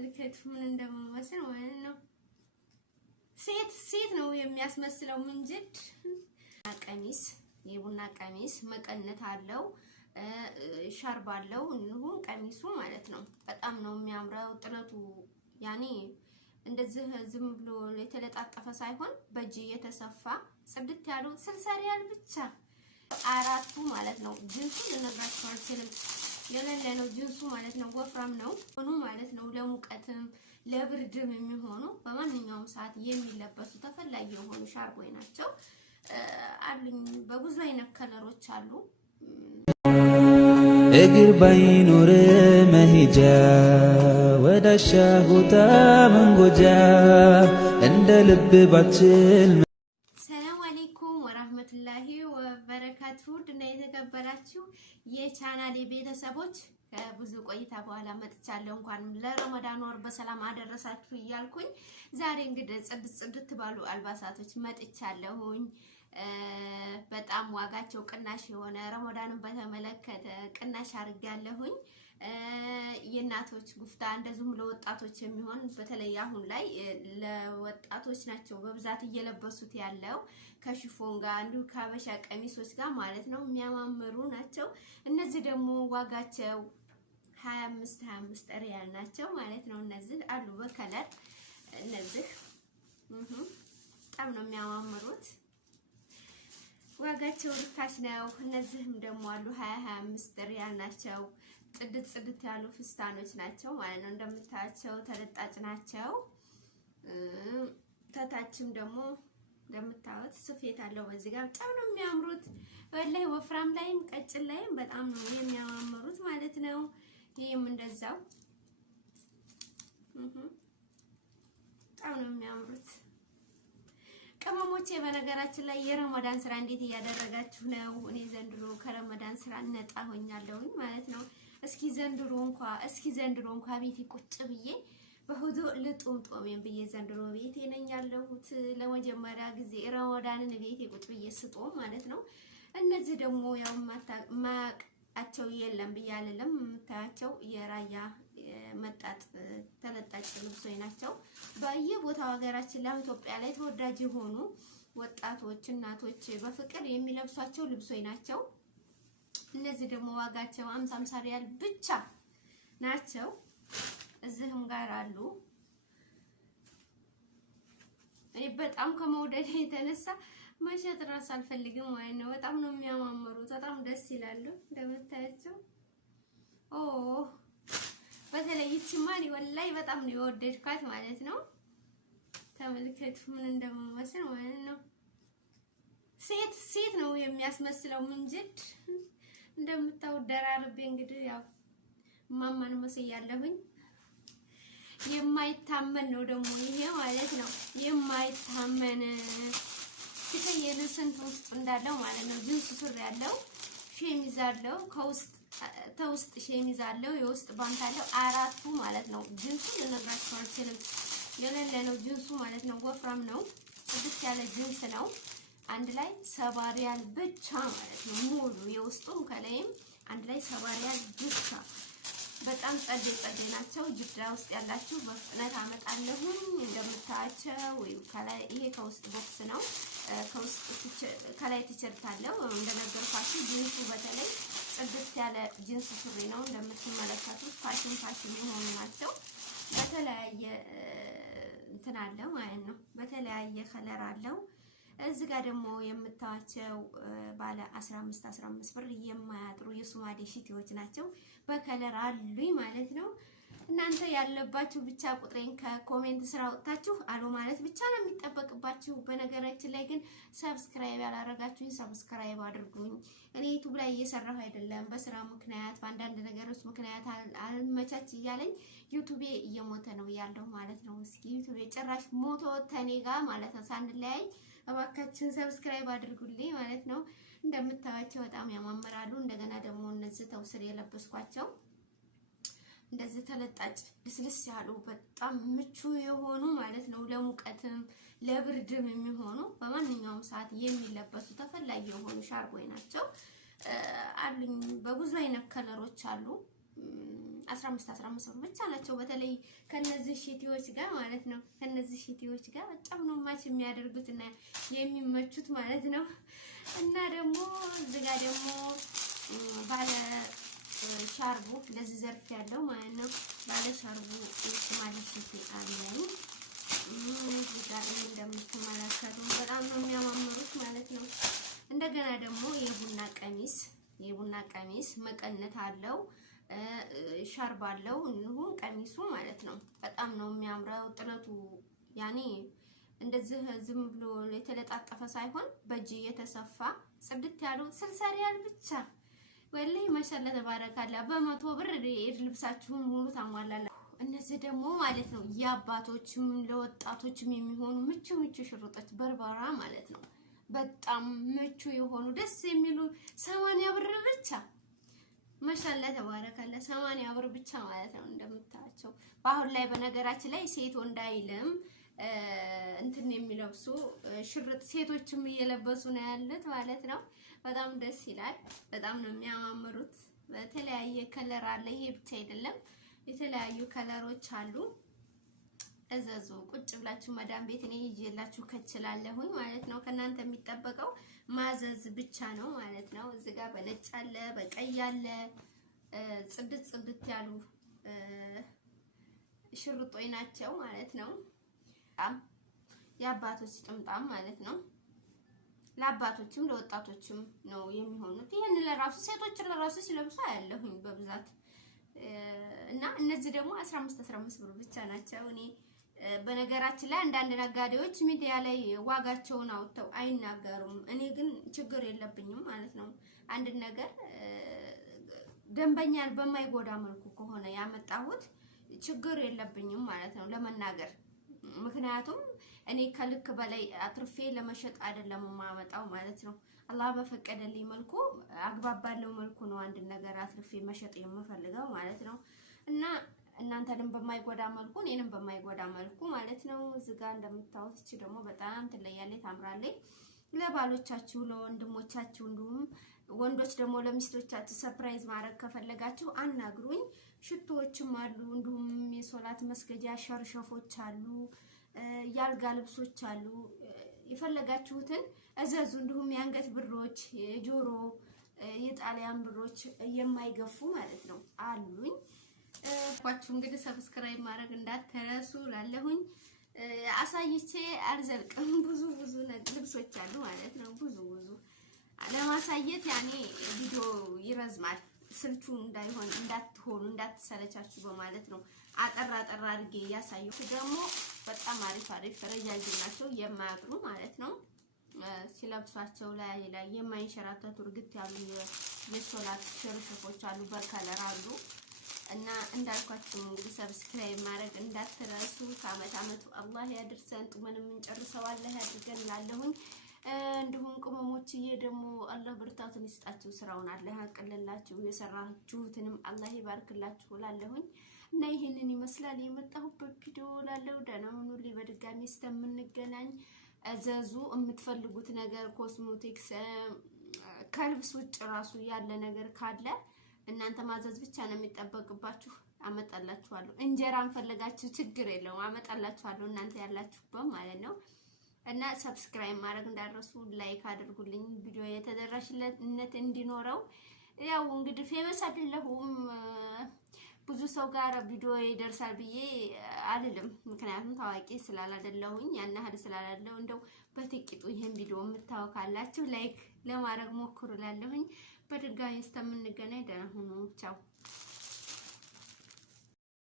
ተመልከቱ ምን እንደምመስል ማለት ነው። ሴት ነው የሚያስመስለው ምንጅድ ቀሚስ የቡና ቀሚስ መቀነት አለው ሻርብ አለው እንሁን ቀሚሱ ማለት ነው። በጣም ነው የሚያምረው ጥለቱ ያኔ እንደዚህ ዝም ብሎ የተለጣጠፈ ሳይሆን በእጅ የተሰፋ ጽድት ያሉ 60 ሪያል ብቻ አራቱ ማለት ነው። ጅንሱ ልነግራችሁ አልችልም የሌለ ነው ጅንሱ ማለት ነው። ወፍራም ነው ሆኖ ማለት ነው። ለሙቀትም ለብርድም የሚሆኑ በማንኛውም ሰዓት የሚለበሱ ተፈላጊ የሆኑ ሻርቦይ ናቸው አሉኝ። በብዙ አይነት ከለሮች አሉ። እግር ባይኖር መሄጃ ወዳሻ ቦታ መንጎጃ እንደ ልብ ባችል። ሰላም አለይኩም ወራህመቱላሂ ወበረካቱ። እና የተከበራችሁ የቻናሌ ቤተሰቦች ከብዙ ቆይታ በኋላ መጥቻለሁ። እንኳን ለረመዳን ወር በሰላም አደረሳችሁ እያልኩኝ ዛሬ እንግዲህ ጽድት ባሉ አልባሳቶች መጥቻለሁኝ። በጣም ዋጋቸው ቅናሽ የሆነ ረመዳንን በተመለከተ ቅናሽ አድርጋለሁኝ። የእናቶች ጉፍታ እንደዚሁም ለወጣቶች የሚሆን በተለይ አሁን ላይ ለወጣቶች ናቸው በብዛት እየለበሱት ያለው ከሽፎን ጋር እንዲሁ ከሀበሻ ቀሚሶች ጋር ማለት ነው። የሚያማምሩ ናቸው። እነዚህ ደግሞ ዋጋቸው 25 ሪያል ናቸው ማለት ነው። እነዚህ አሉ በከለር እነዚህ በጣም ነው የሚያማምሩት። ዋጋቸው ርካሽ ነው። እነዚህም ደግሞ አሉ 25 ሪያል ናቸው። ጽድት ያሉ ፍስታኖች ናቸው ማለት ነው። እንደምታያቸው ተለጣጭ ናቸው። ተታችም ደግሞ እንደምታዩት ስፌት አለው በዚህ ጋር በጣም ነው የሚያምሩት። ወላሂ ወፍራም ላይም ቀጭን ላይም በጣም ነው የሚያማምሩት ማለት ነው። ይሄም እንደዛው በጣም ነው የሚያምሩት። ቅመሞቼ በነገራችን ላይ የረመዳን ስራ እንዴት እያደረጋችሁ ነው? እኔ ዘንድሮ ከረመዳን ስራ ነጣ ሆኛለሁኝ ማለት ነው። እስኪ ዘንድሮ እንኳ ቤቴ ቁጭ ብዬ በሁዱ ልጡምጦሜን ብዬ ዘንድሮ ቤቴ ነኝ ያለሁት ለመጀመሪያ ጊዜ ረመዳንን ቤቴ ቁጭ ብዬ ስጦም ማለት ነው። እነዚህ ደግሞ ያው ማቃቸው የለም ብዬ አይደለም የምታያቸው የራያ መጣጥ ተለጣጭ ልብሶች ናቸው። በየቦታው ሀገራችን ላይ ኢትዮጵያ ላይ ተወዳጅ የሆኑ ወጣቶች እናቶች በፍቅር የሚለብሷቸው ልብሶች ናቸው። እነዚህ ደግሞ ዋጋቸው 50 ሪያል ብቻ ናቸው። እዚህም ጋር አሉ። እኔ በጣም ከመውደድ የተነሳ መሸጥ ራስ አልፈልግም ማለት ነው። በጣም ነው የሚያማምሩት። በጣም ደስ ይላሉ እንደምታያቸው። በተለይ ይችማን ወላይ በጣም ነው የወደድኳት ማለት ነው። ተመልከቱ ምን እንደምመስል ማለት ነው። ሴት ነው የሚያስመስለው ምንጅድ እንደምታው ደራርቤ እንግዲህ ያው ማማን መስያለሁኝ። የማይታመን ነው ደግሞ ይሄ ማለት ነው። የማይታመን ትከየለ ስንት ውስጥ እንዳለው ማለት ነው። ጅንስ ሱሪ ያለው ሸሚዝ አለው ከውስጥ ሸሚዝ አለው የውስጥ ባንት አለው አራቱ ማለት ነው። ጅንሱ ልነግራችሁ አልችልም የሌለ ነው ጅንሱ ማለት ነው። ወፍራም ነው ጽድት ያለ ጅንስ ነው። አንድ ላይ 70 ሪያል ብቻ ማለት ነው። ሙሉ የውስጡም ከላይም አንድ ላይ 70 ሪያል ብቻ። በጣም ጸዴ ናቸው። ጅዳ ውስጥ ያላችሁ በፍጥነት አመጣለሁኝ። እንደምታያቸው ከላይ ይሄ ከውስጥ ቦክስ ነው። ከላይ ቲሸርት አለው እንደነገርኳችሁ። ጂንሱ በተለይ ጽድት ያለ ጂንስ ሱሪ ነው እንደምትመለከቱት። ፋሽን የሆኑ ናቸው። በተለያየ እንትን አለው ማለት ነው። በተለያየ ከለር አለው። እዚህ ጋር ደግሞ የምታዋቸው ባለ 15 ብር የማያጥሩ የሶማሌ ሽቲዎች ናቸው። በከለር አሉኝ ማለት ነው። እናንተ ያለባችሁ ብቻ ቁጥሬን ከኮሜንት ስራ ወጣችሁ አሉ ማለት ብቻ ነው የሚጠበቅባችሁ። በነገራችን ላይ ግን ሰብስክራይብ ያላረጋችሁኝ ሰብስክራይብ አድርጉኝ። እኔ ዩቲዩብ ላይ እየሰራሁ አይደለም፣ በስራ ምክንያት በአንዳንድ ነገሮች ምክንያት አልመቻች እያለኝ ዩቲዩብ እየሞተ ነው ያለው ማለት ነው። እስኪ ዩቲዩብ ጭራሽ ሞቶ ተኔ ጋር ማለት ነው ሳንለያይ እባካችሁን ሰብስክራይብ አድርጉልኝ ማለት ነው። እንደምታዩቸው በጣም ያማምራሉ። እንደገና ደግሞ እነዚህ ተውስር የለበስኳቸው እንደዚህ ተለጣጭ ልስልስ ያሉ በጣም ምቹ የሆኑ ማለት ነው። ለሙቀትም ለብርድም የሚሆኑ በማንኛውም ሰዓት የሚለበሱ ተፈላጊ የሆኑ ሻርቦይ ናቸው አሉኝ። በብዙ አይነት ከለሮች አሉ። 15 ብር ብቻ ናቸው። በተለይ ከነዚህ ሽቲዎች ጋር ማለት ነው። ከነዚህ ሽቲዎች ጋር በጣም ነው ማች የሚያደርጉትና የሚመቹት ማለት ነው። እና ደግሞ እዚህ ጋር ደግሞ ባለ ሻርቡ ለዚህ ዘርፍ ያለው ማለት ነው። ባለ ሻርቡ ማለት ሽቲ አለኝ። እዚህ ጋር እንደምትመለከቱ በጣም ነው የሚያማምሩት ማለት ነው። እንደገና ደግሞ የቡና ቀሚስ መቀነት አለው፣ ሻርብ አለው፣ እንሁን ቀሚሱ ማለት ነው። በጣም ነው የሚያምረው። ጥለቱ ያኔ እንደዚህ ዝም ብሎ የተለጣጠፈ ሳይሆን በእጅ የተሰፋ ጽድት ያለው 60 ሪያል ብቻ። ወላሂ ማሻአላ ተባረካላ። በ100 ብር ልብሳችሁን ሙሉ ታሟላላ። እነዚህ ደግሞ ማለት ነው የአባቶችም ለወጣቶችም የሚሆኑ ምቹ ሽርጦች በርበራ ማለት ነው። በጣም ምቹ የሆኑ ደስ የሚሉ 80 ብር ብቻ። ማሻአላ ተባረካላ 80 ብር ብቻ ማለት ነው። እንደምታቸው በአሁን ላይ በነገራችን ላይ ሴት ወንድ አይልም እንትን የሚለብሱ ሽርጥ ሴቶችም እየለበሱ ነው ያሉት ማለት ነው። በጣም ደስ ይላል። በጣም ነው የሚያማምሩት። በተለያየ ከለር አለ። ይሄ ብቻ አይደለም፣ የተለያዩ ከለሮች አሉ። እዘዙ። ቁጭ ብላችሁ መዳም ቤት እኔ ይዤላችሁ ከችላለሁኝ ማለት ነው። ከናንተ የሚጠበቀው ማዘዝ ብቻ ነው ማለት ነው። እዚህ ጋር በነጭ አለ፣ በቀይ አለ፣ ጽድት ያሉ ሽርጦች ናቸው ማለት ነው። የአባቶች ጥምጣም ማለት ነው። ለአባቶችም ለወጣቶችም ነው የሚሆኑት። ይሄን ለራሱ ሴቶች ለራሱ ሲለብሱ አያለሁኝ በብዛት እና እነዚህ ደግሞ 15 ብር ብቻ ናቸው። እኔ በነገራችን ላይ አንዳንድ ነጋዴዎች ሚዲያ ላይ ዋጋቸውን አውጥተው አይናገሩም። እኔ ግን ችግር የለብኝም ማለት ነው። አንድ ነገር ደንበኛን በማይጎዳ መልኩ ከሆነ ያመጣሁት ችግር የለብኝም ማለት ነው ለመናገር። ምክንያቱም እኔ ከልክ በላይ አትርፌ ለመሸጥ አይደለም የማመጣው ማለት ነው። አላህ በፈቀደልኝ መልኩ አግባብ ባለው መልኩ ነው አንድ ነገር አትርፌ መሸጥ የምፈልገው ማለት ነው። እና እናንተንም በማይጎዳ መልኩ እኔንም በማይጎዳ መልኩ ማለት ነው። እዚህ ጋር እንደምታዩት እቺ ደግሞ በጣም ትለያለች፣ ታምራለች። ለባሎቻችሁ ለወንድሞቻችሁ፣ እንዲሁም ወንዶች ደግሞ ለሚስቶቻችሁ ሰርፕራይዝ ማድረግ ከፈለጋችሁ አናግሩኝ። ሽቶዎችም አሉ፣ እንዲሁም የሶላት መስገጃ ሸርሸፎች አሉ፣ የአልጋ ልብሶች አሉ። የፈለጋችሁትን እዘዙ። እንዲሁም የአንገት ብሮች፣ የጆሮ፣ የጣሊያን ብሮች የማይገፉ ማለት ነው አሉኝ። ኳችሁ እንግዲህ ሰብስክራይብ ማድረግ እንዳትረሱ ላለሁኝ። አሳይቼ አልዘልቅም። ብዙ ልብሶች አሉ ማለት ነው። ብዙ ለማሳየት ያኔ ቪዲዮ ይረዝማል። ስልቹ እንዳትሰለቻችሁ በማለት ነው አጠራ አድርጌ ያሳየሁ። ደግሞ በጣም አሪፍ ረጃጅም ናቸው የማያጥሩ ማለት ነው። ሲለብሷቸው ላይ የማይንሸራተቱ እርግጥ ያሉ የሶላት ሸርሸፎች አሉ፣ በከለር አሉ። እና እንዳልኳችሁ እንግዲህ ሰብስክራይብ ማድረግ እንዳትረሱ። ከአመት አላህ ያድርሰን፣ ጡመንም እንጨርሰው አላህ ያድርገን ላለሁኝ። እንዲሁም ቅመሞችዬ ደግሞ አላህ ብርታቱን ይስጣችሁ፣ ስራውን አላህ ያቅልላችሁ፣ የሰራችሁትንም አላህ ይባርክላችሁ ላለሁኝ። እና ይሄንን ይመስላል የመጣሁበት ቪዲዮ ላለው። ደህና ሁኑልኝ። በድጋሚ እስከምንገናኝ እዘዙ። የምትፈልጉት ነገር ኮስሞቲክስ ከልብስ ውጭ ራሱ ያለ ነገር ካለ እናንተ ማዘዝ ብቻ ነው የሚጠበቅባችሁ። አመጣላችኋለሁ። እንጀራን ፈለጋችሁ ችግር የለውም፣ አመጣላችኋለሁ እናንተ ያላችሁበት ማለት ነው። እና ሰብስክራይብ ማድረግ እንዳትረሱ፣ ላይክ አድርጉልኝ ቪዲዮ የተደራሽነት እንዲኖረው። ያው እንግዲህ ፌመስ አይደለሁም ብዙ ሰው ጋር ቪዲዮ ይደርሳል ብዬ አልልም። ምክንያቱም ታዋቂ ስላላደለሁኝ ያን ያህል ስላላደለው እንደው በጥቂቱ ይሄን ቪዲዮ የምታው ካላችሁ ላይክ ለማድረግ ሞክሩ ላለሁኝ። በድጋሚ እስከምንገናኝ ደህና ሁኑ። ቻው።